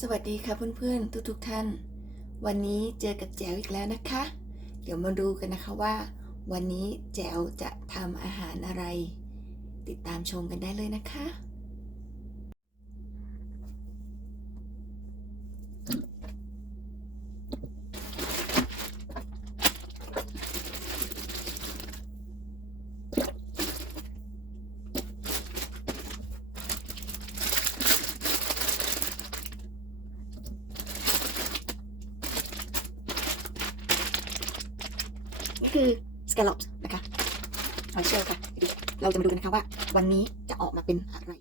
สวัสดีค่ะเพื่อนๆ ทุกๆท่าน วันนี้เจอกับแจ๋วอีกแล้วนะคะ เดี๋ยวมาดูกันนะคะว่า วันนี้แจ๋วจะทำอาหารอะไร ติดตามชมกันได้เลยนะคะ คือ scallops นะคะหอยเชลล์ค่ะดูเราจะมาดูกันนะคะว่าวันนี้จะออกมาเป็นอะไร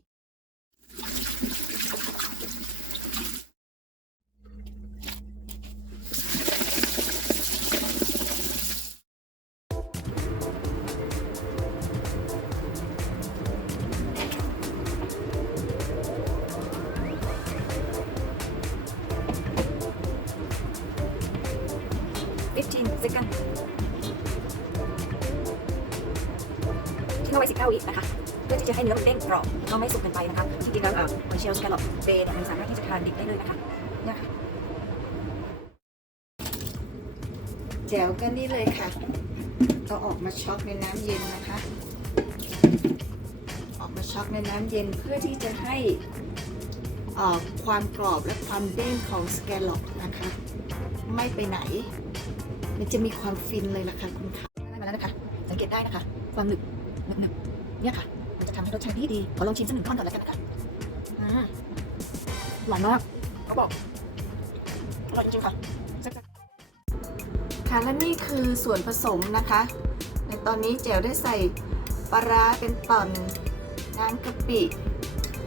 อาไว้19วินะคะเพื่อที่จะให้เนื้อมันเด้งกรอบก็ไม่สุกเกินไปนะคะจริงๆแล้วเออหอยเชลล์สแกลลอปเบย์เนี่ยมันสามารถที่จะทานดิบได้เลยนะคะเนี่ยค่ะแจ๋วกันนี่เลยค่ะก็ออกมาช็อกในน้ำเย็นนะคะ ออกมาช็อกในน้ำเย็นเพื่อที่จะให้อ่อความกรอบและความเด้งของสแกลลอปนะคะ ไม่ไปไหน มันจะมีความฟินเลยล่ะค่ะคุณค่ะได้มาแล้วนะคะ สังเกตได้นะคะ ความหนึบหนึบหนึบ เนี่ยค่ะ มันจะทำให้รสชาติที่ดีขอลองชิมสักหนึ่งท่อนก่อนแล้วกันนะคะอ่าหวานมากเขาบอกอร่อยจริงๆค่ะค่ะและนี่คือส่วนผสมนะคะ ในตอนนี้แจ๋วได้ใส่ปลาร้าเป็นตอนน้ำกะปิ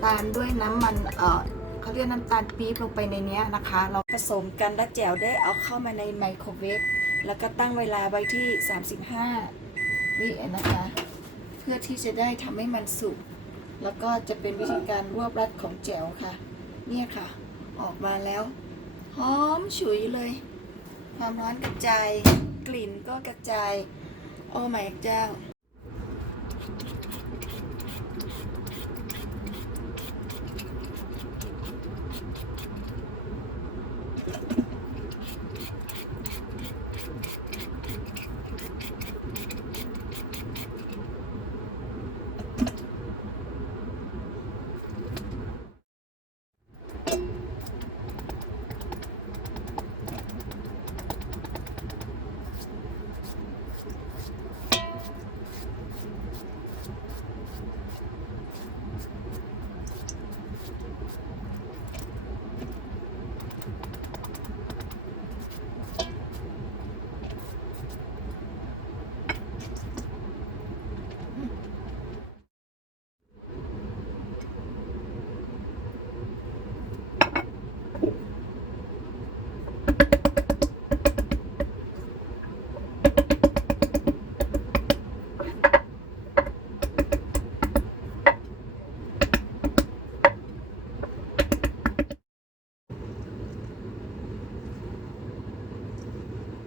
ตามด้วยน้ำมันเอ่อเขาเรียกน้ำตาลปี๊บลงไปในเนี้ยนะคะ เราผสมกันแล้วแจ๋วได้เอาเข้ามาในไมโครเวฟแล้วก็ตั้งเวลาไว้ที่ 35 วินะคะเพื่อที่จะได้ทำให้มันสุก แล้วก็จะเป็นวิธีการรวบรัดของแจ๋วค่ะ เนี่ยค่ะ ออกมาแล้ว หอมฉุยเลย ความร้อนกระจาย กลิ่นก็กระจาย โอ้ไม่เจ้า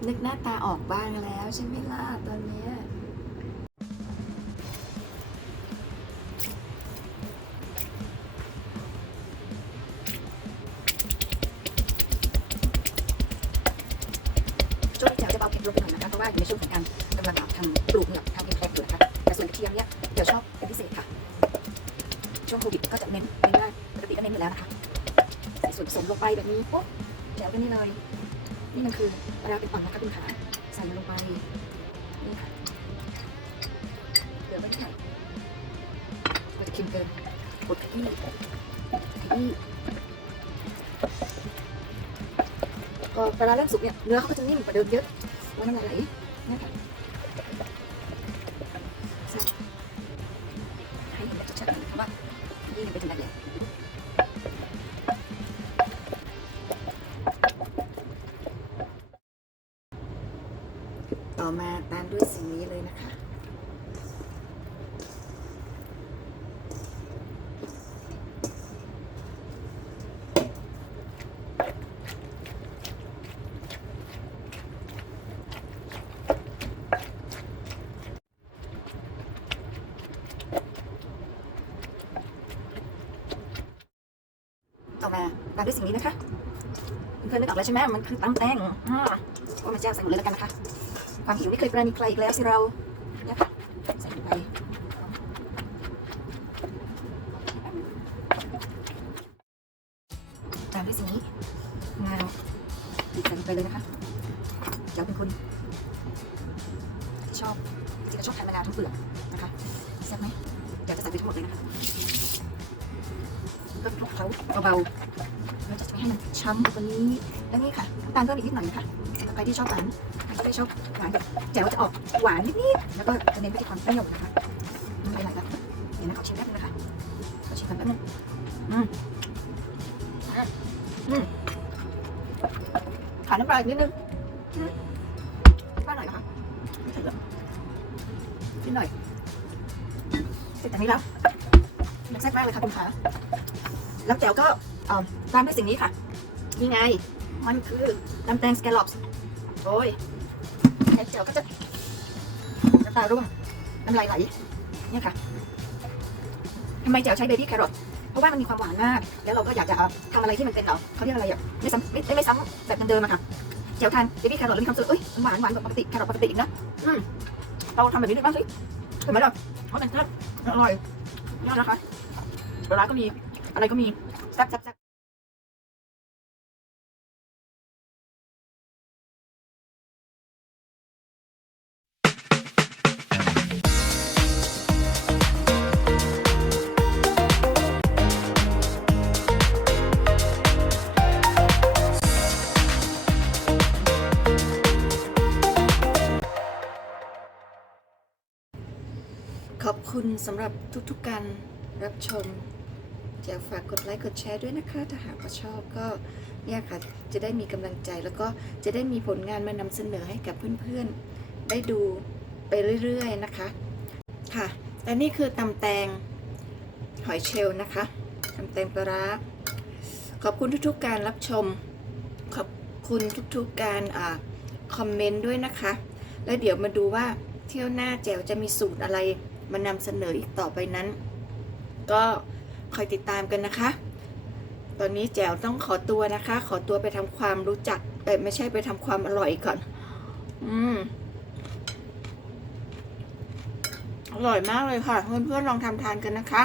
นึกหน้าตาออกบ้าง แล้วใช่ไหมล่ะตอนนี้ช่วงนี้แจ๋วจะเบาเผ็ดลงไปหน่อยนะคะเพราะว่าอยู่ในช่วงของการกำลังทำปลูกเนี่ยทำเอ็มแพคอยู่นะคะแต่ส่วนกระเทียมเนี่ยเดี๋ยวชอบเป็นพิเศษค่ะ ช่วงโควิดก็จะเน้นเน้นได้ปกติก็เน้นอยู่แล้วนะคะใส่ส่วนผสมลงไปแบบนี้ปุ๊บแจ๋วกันนี่เลยนี่มันคือปลาร้าเป็นอ่อนนะคะคุณขา ใส่ลงไปนี่ค่ะเดี๋ยวไม่ได้ก็จะเค็มเกินกดขยี้ขยี้ก็เวลาเริ่มสุกเนี่ยเนื้อเขาก็จะนิ่มกว่าเดิมเยอะแล้วน้ำลายไหลนี่ค่ะ ต่อมาตามด้วยสีนี้เลยนะคะ ต่อมาตามด้วยสิ่งนี้นะคะเพื่อนๆนึกออกแล้วใช่ไหมมันคือตำแตงอ่าก็มาแจ้งใส่หมดเลยแล้วกันนะคะ ความหิวไม่เคยปราณีใครอีกแล้วสิเราเนี่ยค่ะใส่ลงไปตามด้วยสีนี้งาใส่ลงไปเลยนะคะเดี๋ยวเป็นคนชอบจริงๆชอบทานมะนาวทั้งเปลือกนะคะแซ่บไหมเดี๋ยวจะใส่ไปทั้งหมดเลยนะคะก็คลุกเคล้าเบาๆแล้วจะให้มันช้ำกว่านี้แล้วนี่ค่ะน้ำตาลเพิ่มอีกนิดหน่อยนะคะ ครที่ชอบหวานใครที่ไม่ชอบหวานแบบแจ๋วจะออกหวานนิดๆแล้วก็จะเน้นไปที่ความเปรี้ยวนะคะน้ำลายไหลแล้วเดี๋ยวนะขอชิมแป๊บนึงนะคะขอชิมก่อนแป๊บนึงอืมอืมขาน้ำปลาอีกนิดนึงอืมบ้าหน่อยนะคะไม่ใส่เยอะนิดหน่อยเสร็จจากนี้แล้วมันแซ่บมากเลยค่ะคุณขาแล้วแจ๋วก็เอ่อตามด้วยสิ่งนี้ค่ะนี่ไง มันคือน้ำแตงสแกลลอปส์ โอ้ยแล้วแจ๋วก็จะน้ำตาร่วงน้ำลายไหลเนี่ยค่ะทำไมแจ๋วใช้เบบี้แครอทเพราะว่ามันมีความหวานมาก แล้วเราก็อยากจะเอาทำอะไรที่มันเป็นเนาเขาเรียกอะไรอะไม่ซ้ำไม่ไม่ซ้ำแบบเดิมๆอะค่ะแจ๋วทานเบบี้แครอทแล้วมีความสึกเอ้ยหวานหวานแบบปกติแครอทปกติอีกนะอืมเราทำแบบนี้ดูบ้างสิเห็นไหมล่ะเพราะมันก็อร่อยนี่นะคะร้าก็มีอะไรก็มีแซ่บแซ่บ คุณสำหรับทุกๆการรับชมจะฝากกดไลค์กดแชร์ด้วยนะคะ ถ้าหากว่าชอบก็เนี่ยค่ะจะได้มีกำลังใจแล้วก็จะได้มีผลงานมานำเสนอให้กับเพื่อนๆ ได้ดูไปเรื่อยๆนะคะ ค่ะและนี่คือตำแตงหอยเชลล์นะคะตำแตงปลาร้าขอบคุณทุกๆการรับชม ขอบคุณทุกๆการอาคอมเมนต์ด้วยนะคะ แล้วเดี๋ยวมาดูว่าเที่ยวหน้าแจ๋วจะมีสูตรอะไร มานำเสนออีกต่อไปนั้น ก็คอยติดตามกันนะคะ ตอนนี้แจวต้องขอตัวนะคะ ขอตัวไปทำความรู้จักเออไม่ใช่ไปทำความอร่อยก่อน อืมอร่อยมากเลยค่ะ เพื่อนๆลองทำทานกันนะคะ